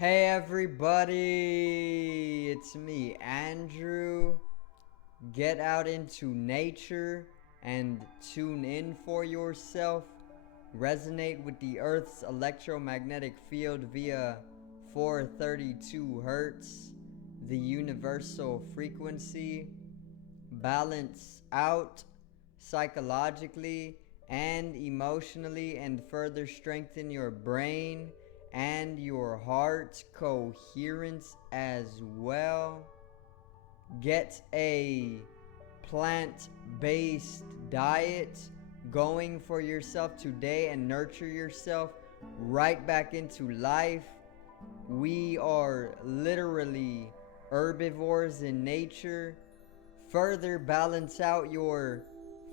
Hey everybody, it's me, Andrew. Get out into nature and tune in for yourself. Resonate with the Earth's electromagnetic field via 432 Hertz, the universal frequency. Balance out psychologically and emotionally, and further strengthen your brain and your heart coherence as well. Get a plant based diet going for yourself today and nurture yourself right back into life. We are literally herbivores in nature. Further balance out your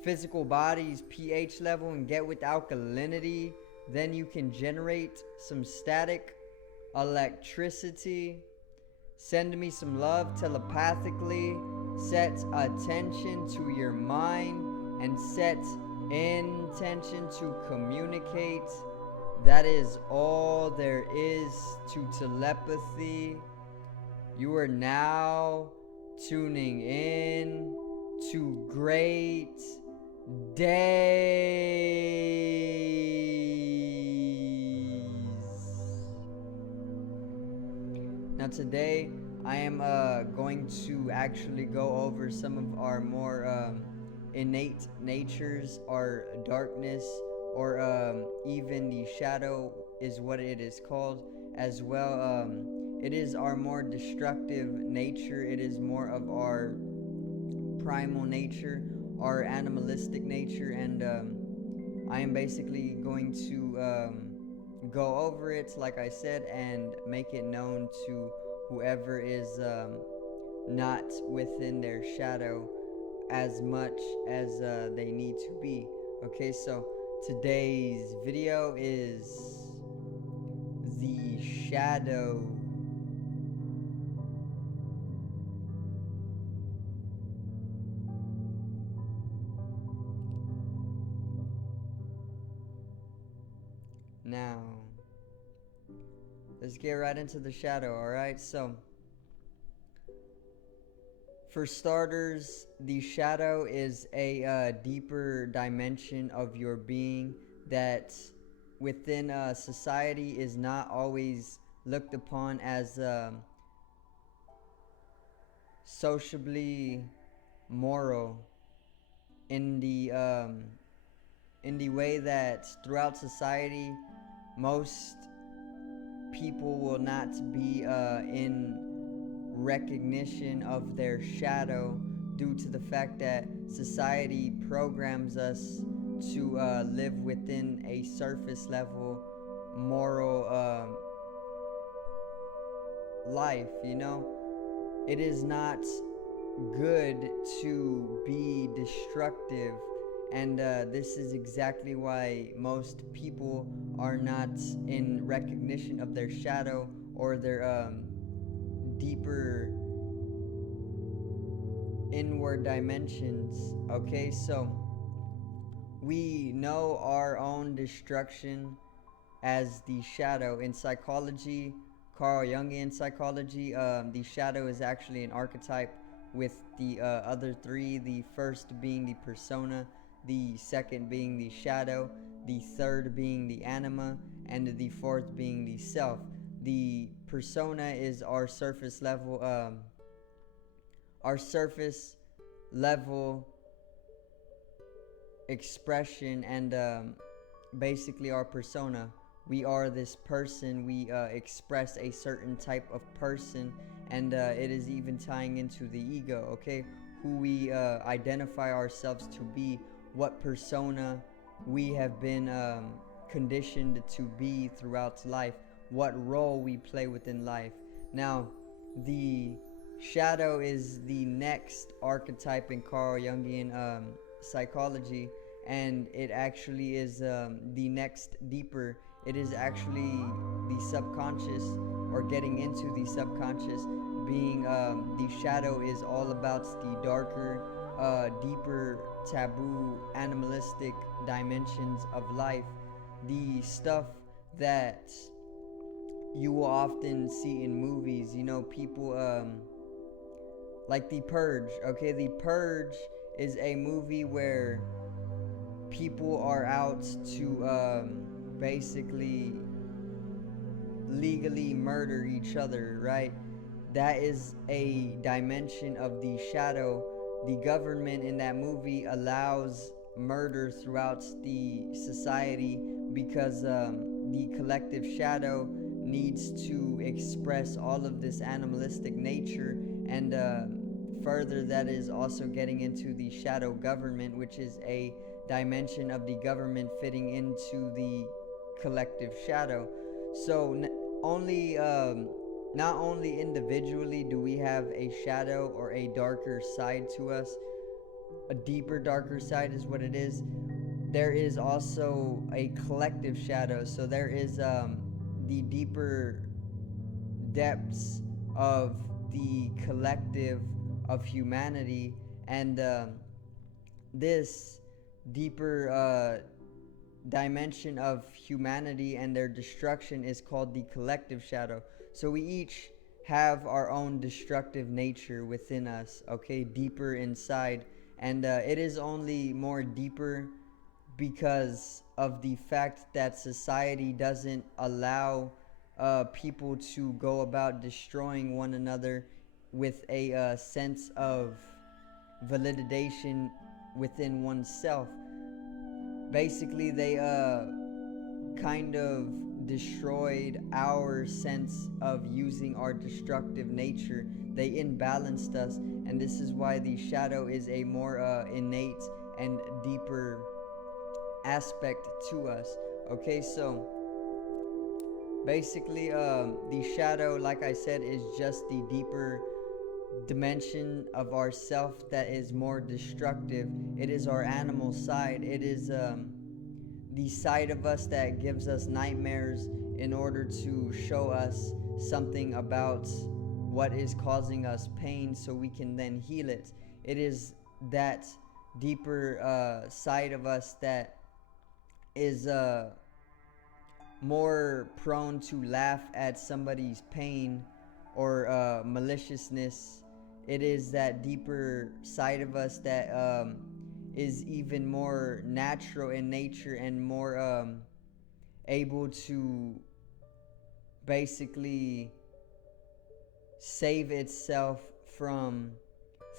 physical body's pH level and get with alkalinity. Then you can generate some static electricity. Send me some love telepathically. Set attention to your mind and set intention to communicate. That is all there is to telepathy. You are now tuning in to great days. Now today I am going to actually go over some of our more innate natures, our darkness, or even the shadow is what it is called as well. It is our more destructive nature. It is more of our primal nature, our animalistic nature, and I am basically going to go over it, like I said, and make it known to whoever is not within their shadow as much as they need to be. Okay, so today's video is the shadow. Now, let's get right into the shadow, alright? So, for starters, the shadow is a deeper dimension of your being that within society is not always looked upon as sociably moral in the way that throughout society most people will not be in recognition of their shadow due to the fact that society programs us to live within a surface level moral life. It is not good to be destructive, and this is exactly why most people are not in recognition of their shadow or their deeper inward dimensions. Okay, so we know our own destruction as the shadow. In psychology, Carl Jungian psychology, the shadow is actually an archetype with the other three, the first being the persona, the second being the shadow, the third being the anima, and the fourth being the self. The persona is our surface level expression, and basically our persona. We are this person. We express a certain type of person, and it is even tying into the ego. Okay, who we identify ourselves to be, what persona we have been conditioned to be throughout life, what role we play within life. Now, the shadow is the next archetype in Carl Jungian psychology, and it actually is the next deeper. It is actually the subconscious, or getting into the subconscious, being the shadow is all about the darker, deeper, taboo, animalistic dimensions of life, the stuff that you will often see in movies, people like The Purge. Okay, The Purge is a movie where people are out to basically legally murder each other, right? That is a dimension of the shadow. The government in that movie allows murder throughout the society because the collective shadow needs to express all of this animalistic nature, and further, that is also getting into the shadow government, which is a dimension of the government fitting into the collective shadow. So only not only individually do we have a shadow or a darker side to us, a deeper darker side is what it is. There is also a collective shadow. So there is the deeper depths of the collective of humanity, and this deeper dimension of humanity and their destruction is called the collective shadow. So we each have our own destructive nature within us, okay, deeper inside. And it is only more deeper because of the fact that society doesn't allow people to go about destroying one another with a sense of validation within oneself. Basically, they kind of destroyed our sense of using our destructive nature. They imbalanced us, and this is why the shadow is a more innate and deeper aspect to us. Okay, so basically, the shadow, like I said, is just the deeper dimension of ourself that is more destructive. It is our animal side. It is the side of us that gives us nightmares in order to show us something about what is causing us pain so we can then heal it. It is that deeper side of us that is more prone to laugh at somebody's pain or maliciousness. It is that deeper side of us that is even more natural in nature and more able to basically save itself from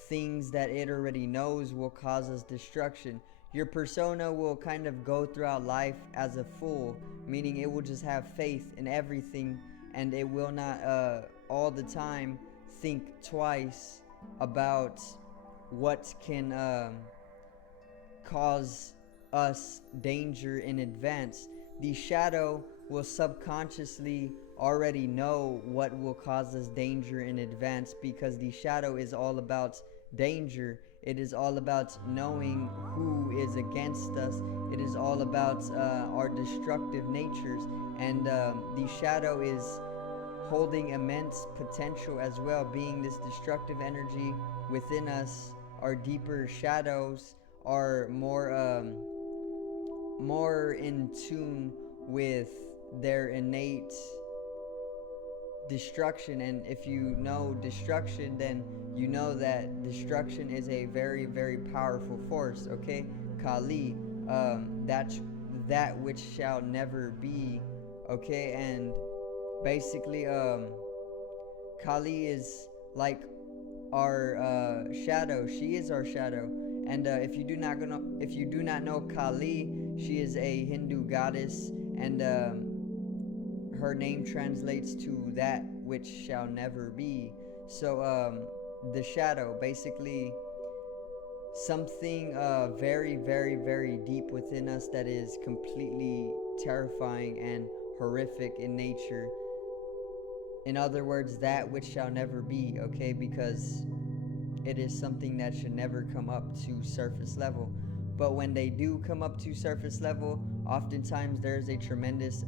things that it already knows will cause us destruction. Your persona will kind of go throughout life as a fool, meaning it will just have faith in everything, and it will not all the time think twice about what can cause us danger in advance. The shadow will subconsciously already know what will cause us danger in advance, because the shadow is all about danger. It is all about knowing who is against us. It is all about our destructive natures. And the shadow is holding immense potential as well, being this destructive energy within us. Our deeper shadows are more in tune with their innate destruction. And if you know destruction, then you know that destruction is a very, very powerful force. Okay, Kali, that's that which shall never be. Okay, and basically Kali is like our shadow. She is our shadow. And if you do not know Kali, she is a Hindu goddess, and her name translates to that which shall never be. So the shadow, basically something very, very, very deep within us that is completely terrifying and horrific in nature. In other words, that which shall never be, okay? Because it is something that should never come up to surface level. But when they do come up to surface level, oftentimes there's a tremendous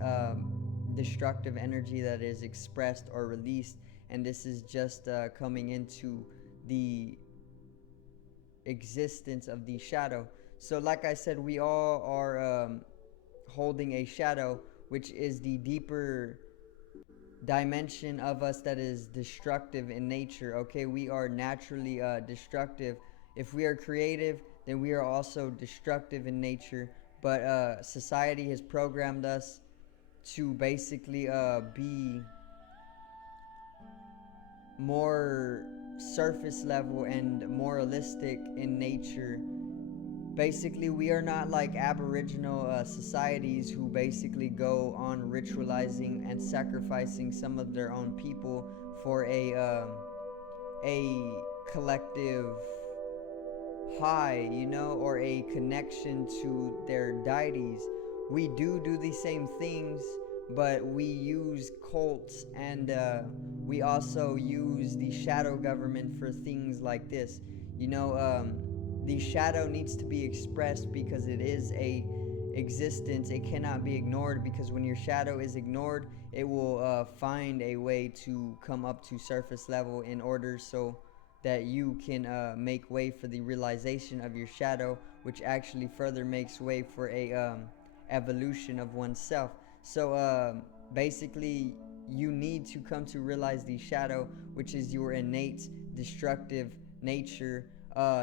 destructive energy that is expressed or released, and this is just coming into the existence of the shadow. So like I said, we all are holding a shadow, which is the deeper dimension of us that is destructive in nature. Okay, we are naturally destructive. If we are creative, then we are also destructive in nature. But society has programmed us to basically be more surface level and moralistic in nature. Basically, we are not like aboriginal societies who basically go on ritualizing and sacrificing some of their own people for a collective high, or a connection to their deities. We do the same things, but we use cults, and we also use the shadow government for things like this. The shadow needs to be expressed because it is a existence. It cannot be ignored, because when your shadow is ignored, it will find a way to come up to surface level in order so that you can make way for the realization of your shadow, which actually further makes way for a evolution of oneself. So basically, you need to come to realize the shadow, which is your innate destructive nature,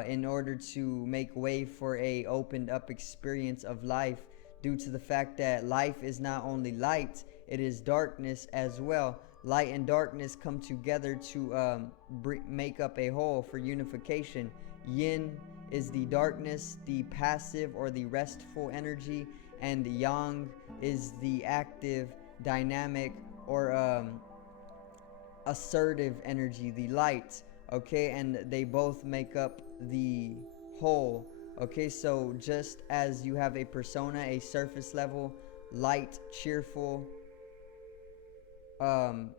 in order to make way for a opened up experience of life, due to the fact that life is not only light, it is darkness as well. Light and darkness come together to make up a whole for unification. Yin is the darkness, the passive or the restful energy, and yang is the active, dynamic, or assertive energy, the light. Okay, and they both make up the whole. Okay, so just as you have a persona, a surface level, light, cheerful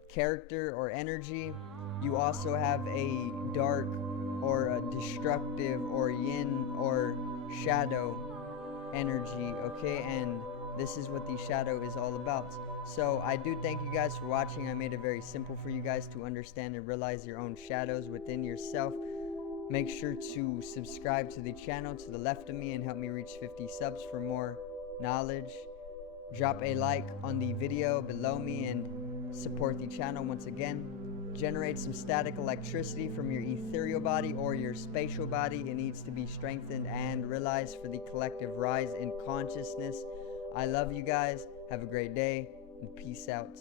character or energy, you also have a dark or a destructive or yin or shadow energy. Okay, and this is what the shadow is all about. So I do thank you guys for watching. I made it very simple for you guys to understand and realize your own shadows within yourself. Make sure to subscribe to the channel to the left of me and help me reach 50 subs for more knowledge. Drop a like on the video below me and support the channel once again. Generate some static electricity from your ethereal body or your spatial body. It needs to be strengthened and realized for the collective rise in consciousness. I love you guys. Have a great day and peace out.